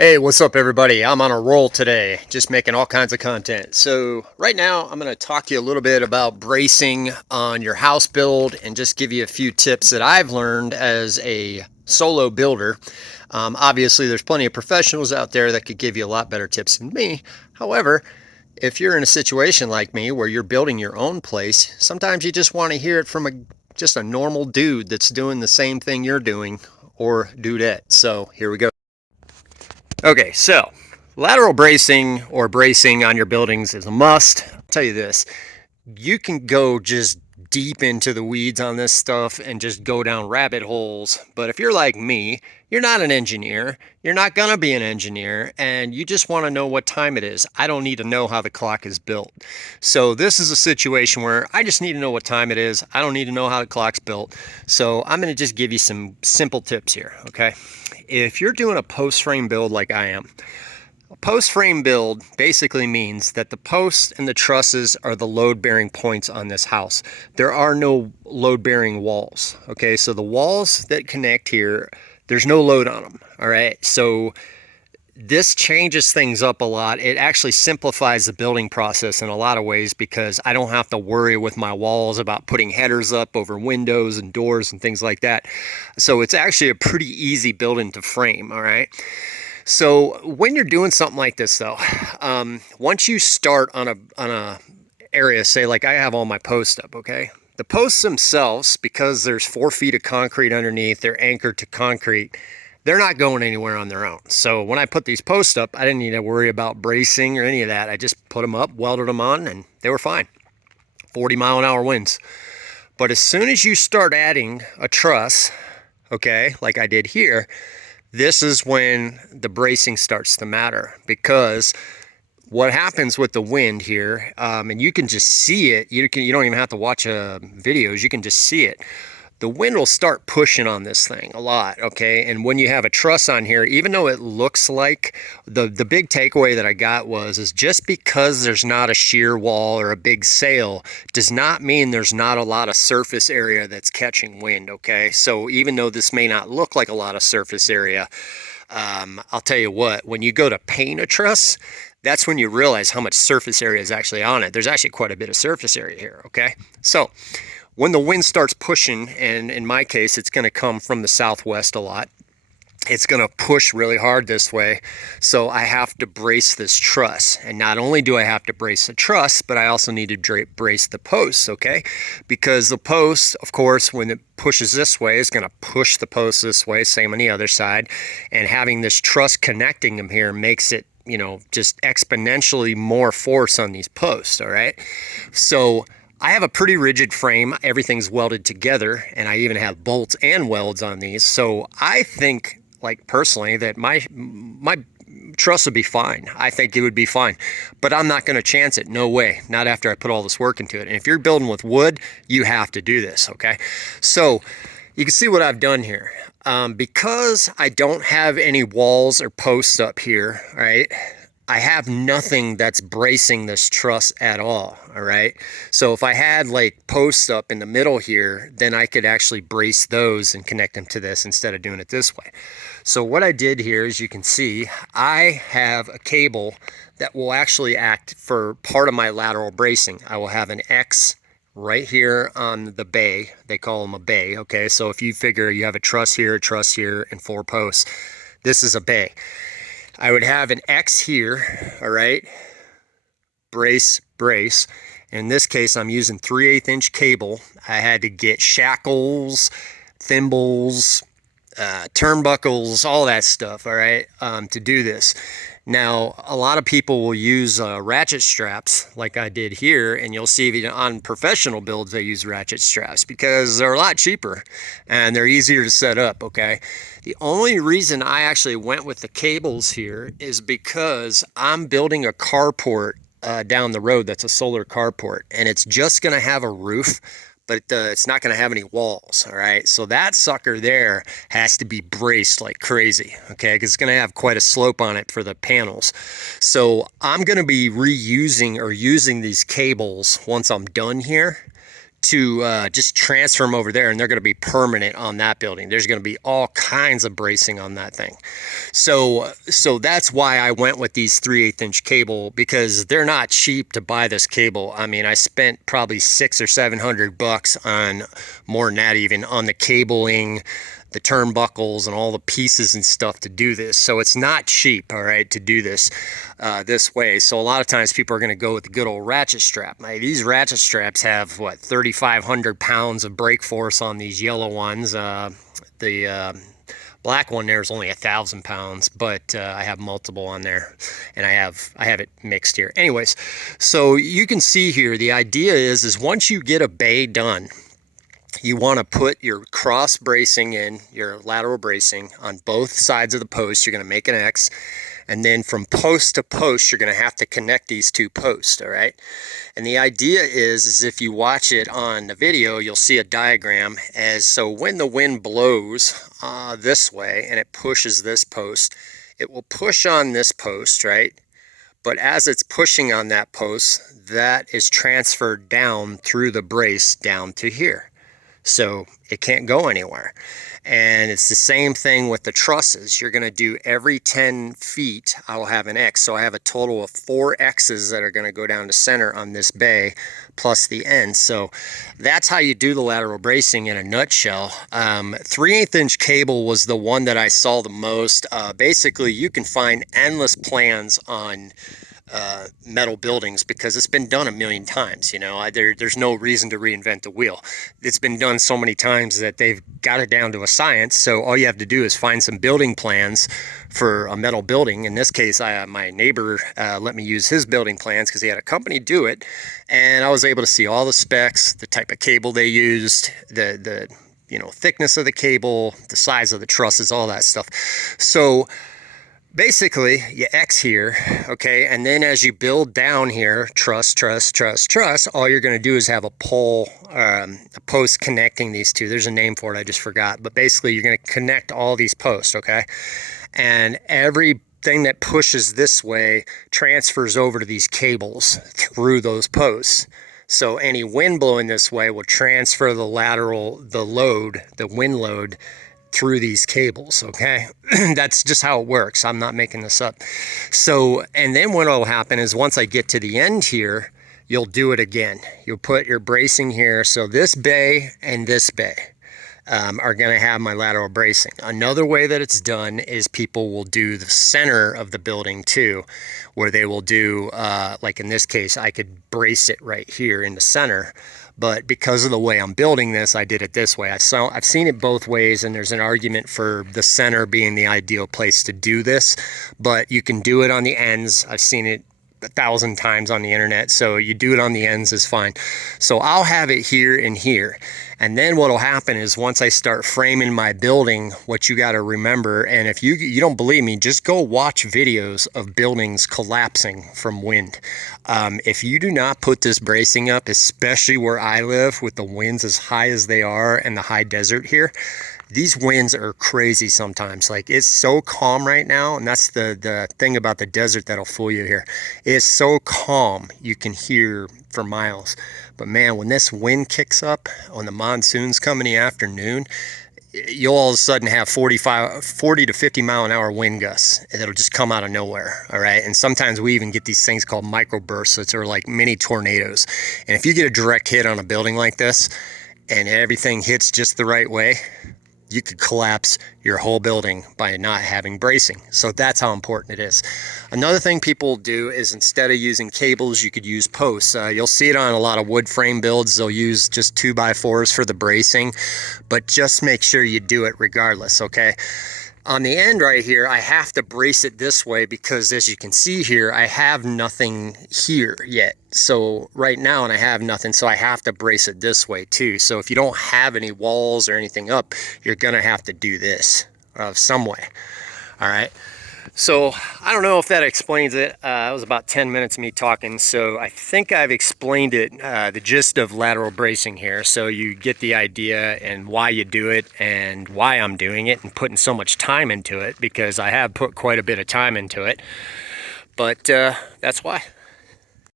Hey, what's up, everybody? I'm on a roll today, just making all kinds of content. So, right now, I'm going to talk to you a little bit about bracing on your house build and just give you a few tips that I've learned as a solo builder. Obviously, there's plenty of professionals out there that could give you a lot better tips than me. However, if you're in a situation like me where you're building your own place, sometimes you just want to hear it from just a normal dude that's doing the same thing you're doing, or dudette. So, here we go. Okay, so lateral bracing or bracing on your buildings is a must. I'll tell you this, you can go just deep into the weeds on this stuff and just go down rabbit holes. But if you're like me, you're not an engineer, you're not gonna be an engineer, and you just wanna know what time it is. I don't need to know how the clock is built. So this is a situation where I just need to know what time it is. I don't need to know how the clock's built. So I'm gonna just give you some simple tips here, okay? If you're doing a post frame build like I am, a post frame build basically means that the posts and the trusses are the load bearing points on this house. There are no load bearing walls. Okay, so the walls that connect here, there's no load on them. All right, so this changes things up a lot. It actually simplifies the building process in a lot of ways because I don't have to worry with my walls about putting headers up over windows and doors and things like that. So it's actually a pretty easy building to frame. All right. So when you're doing something like this, though, once you start on a area, say like I have all my posts up, okay? The posts themselves, because there's 4 feet of concrete underneath, they're anchored to concrete. They're not going anywhere on their own. So when I put these posts up, I didn't need to worry about bracing or any of that. I just put them up, welded them on, and they were fine. 40-mile-an-hour winds. But as soon as you start adding a truss, okay, like I did here, this is when the bracing starts to matter, because what happens with the wind here, and you can just see it, you don't even have to watch videos, you can just see it. The wind will start pushing on this thing a lot, okay? And when you have a truss on here, even though it looks like, the big takeaway that I got is just because there's not a shear wall or a big sail does not mean there's not a lot of surface area that's catching wind, okay? So even though this may not look like a lot of surface area, I'll tell you what, when you go to paint a truss, that's when you realize how much surface area is actually on it. There's actually quite a bit of surface area here, okay? So when the wind starts pushing, and in my case, it's gonna come from the southwest a lot, it's gonna push really hard this way. So I have to brace this truss. And not only do I have to brace the truss, but I also need to brace the posts, okay? Because the post, of course, when it pushes this way, is gonna push the post this way, same on the other side. And having this truss connecting them here makes it, just exponentially more force on these posts, all right? So I have a pretty rigid frame. Everything's welded together, and I even have bolts and welds on these. So I think, like personally, that my truss would be fine. I think it would be fine, but I'm not going to chance it. No way. Not after I put all this work into it. And if you're building with wood, you have to do this, okay? So you can see what I've done here. Because I don't have any walls or posts up here, right? I have nothing that's bracing this truss at all right? So if I had like posts up in the middle here, then I could actually brace those and connect them to this instead of doing it this way. So what I did here, as you can see, I have a cable that will actually act for part of my lateral bracing. I will have an X right here on the bay. They call them a bay, okay? So if you figure you have a truss here, and 4 posts, this is a bay. I would have an X here, all right? Brace, brace. In this case, I'm using 3/8 inch cable. I had to get shackles, thimbles, turnbuckles, all that stuff, all right, to do this. Now, a lot of people will use ratchet straps like I did here, and you'll see even on professional builds they use ratchet straps because they're a lot cheaper and they're easier to set up, okay? The only reason I actually went with the cables here is because I'm building a carport down the road that's a solar carport, and it's just going to have a roof, but it's not going to have any walls, all right? So that sucker there has to be braced like crazy, okay? Because it's going to have quite a slope on it for the panels. So I'm going to be reusing or using these cables once I'm done here to just transfer them over there, and they're going to be permanent on that building. There's going to be all kinds of bracing on that thing. So that's why I went with these 3/8 inch cable, because they're not cheap to buy this cable. I mean, I spent probably $600 or $700 on, more than that even, on the cabling, the turnbuckles, and all the pieces and stuff to do this. So it's not cheap, all right, to do this this way. So a lot of times people are going to go with the good old ratchet strap. Now, these ratchet straps have, what, 3,500 pounds of brake force on these yellow ones. The black one there is only 1,000 pounds, but I have multiple on there, and I have it mixed here. Anyways, so you can see here, the idea is once you get a bay done, you want to put your cross bracing in, your lateral bracing, on both sides of the post. You're going to make an X, and then from post to post, you're going to have to connect these two posts, all right? And the idea is if you watch it on the video, you'll see a diagram. So when the wind blows this way and it pushes this post, it will push on this post, right? But as it's pushing on that post, that is transferred down through the brace down to here. So it can't go anywhere. And it's the same thing with the trusses. You're going to do every 10 feet, I'll have an X. So I have a total of 4 X's that are going to go down to center on this bay, plus the end. So that's how you do the lateral bracing in a nutshell. 3/8 inch cable was the one that I saw the most. Basically, you can find endless plans on metal buildings because it's been done a million times. You know, there's no reason to reinvent the wheel. It's been done so many times that they've got it down to a science. So all you have to do is find some building plans for a metal building. In this case, my neighbor let me use his building plans because he had a company do it, and I was able to see all the specs, the type of cable they used, the thickness of the cable, the size of the trusses, all that stuff. So basically, you X here, okay, and then as you build down here, truss, all you're going to do is have a pole, a post connecting these two. There's a name for it, I just forgot, but basically you're going to connect all these posts, okay, and everything that pushes this way transfers over to these cables through those posts. So any wind blowing this way will transfer the wind load through these cables, okay? That's just how it works. I'm not making this up. So, and then what will happen is once I get to the end here, you'll do it again. You'll put your bracing here. So this bay and this bay are going to have my lateral bracing. Another way that it's done is people will do the center of the building too, where they will do, like in this case, I could brace it right here in the center. But because of the way I'm building this, I did it this way. I've seen it both ways, and there's an argument for the center being the ideal place to do this, but you can do it on the ends. I've seen it 1,000 times on the internet, so you do it on the ends is fine. So I'll have it here and here, and then what will happen is once I start framing my building, what you got to remember, and if you don't believe me, just go watch videos of buildings collapsing from wind. If you do not put this bracing up, especially where I live with the winds as high as they are and the high desert here, these winds are crazy sometimes. Like, it's so calm right now, and that's the thing about the desert that'll fool you here. It's so calm, you can hear for miles. But man, when this wind kicks up, when the monsoons come in the afternoon, you'll all of a sudden have 40 to 50 mile an hour wind gusts, and it'll just come out of nowhere, all right? And sometimes we even get these things called microbursts, or like mini tornadoes. And if you get a direct hit on a building like this, and everything hits just the right way, you could collapse your whole building by not having bracing. So that's how important it is. Another thing people do is instead of using cables, you could use posts. You'll see it on a lot of wood frame builds. They'll use just 2x4s for the bracing, but just make sure you do it regardless, okay? On the end right here, I have to brace it this way because as you can see here, I have nothing here yet. So right now, and I have nothing, so I have to brace it this way too. So if you don't have any walls or anything up, you're gonna have to do this some way, all right? So I don't know if that explains it. It was about 10 minutes of me talking, so I think I've explained it, the gist of lateral bracing here, so you get the idea and why you do it and why I'm doing it and putting so much time into it, because I have put quite a bit of time into it, but that's why.